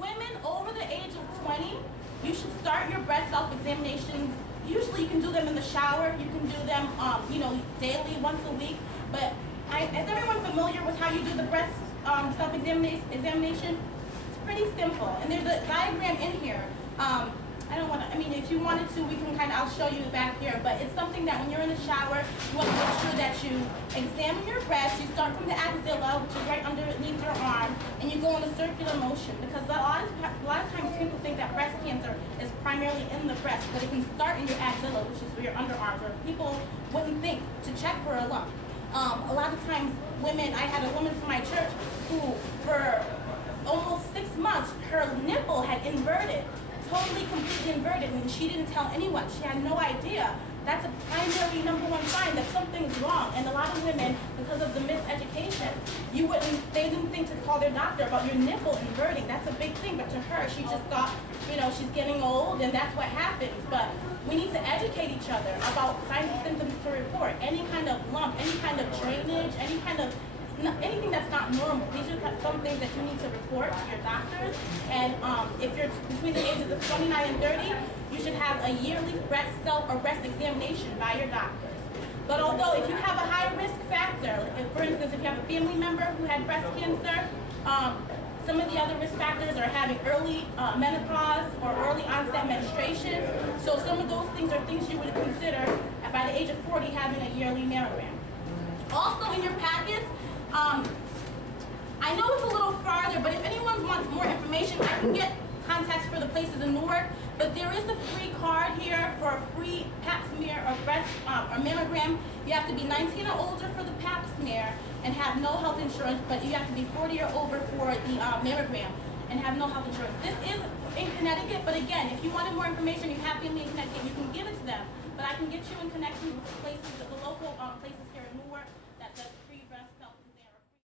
women over the age of 20, you should start your breast self-examinations. Usually you can do them in the shower. You can do them, daily, once a week. But is everyone familiar with how you do the breast self-examination? It's pretty simple. And there's a diagram in here. If you wanted to, I'll show you back here, but it's something that when you're in the shower, you want to make sure that you examine your breast. You start from the axilla, which is right underneath your arm, and you go in a circular motion, because a lot of times people think that breast cancer is primarily in the breast, but it can start in your axilla, which is your underarms, or people wouldn't think to check for a lump. A lot of times I had a woman from my church who, for almost 6 months, her nipple had inverted. Totally, completely inverted, and she didn't tell anyone. She had no idea. That's a primary #1 sign that something's wrong. And a lot of women, because of the miseducation, they didn't think to call their doctor about your nipple inverting. That's a big thing. But to her, she just thought, she's getting old, and that's what happens. But we need to educate each other about signs and symptoms to report. Any kind of lump, any kind of drainage, anything that's not normal. These are some things that you need to report to your doctors. And if you're between the ages of 29 and 30, you should have a yearly breast examination by your doctors. But although if you have a high risk factor, for instance, if you have a family member who had breast cancer, some of the other risk factors are having early menopause or early onset menstruation. So some of those things are things you would consider by the age of 40 having a yearly mammogram. Also in your packets, I know it's a little farther, but if anyone wants more information, I can get contacts for the places in Newark. But there is a free card here for a free pap smear or mammogram. You have to be 19 or older for the pap smear and have no health insurance, but you have to be 40 or over for the mammogram and have no health insurance. This is in Connecticut, but again, if you wanted more information, you have family in Connecticut, you can give it to them. But I can get you in connection with the places, the local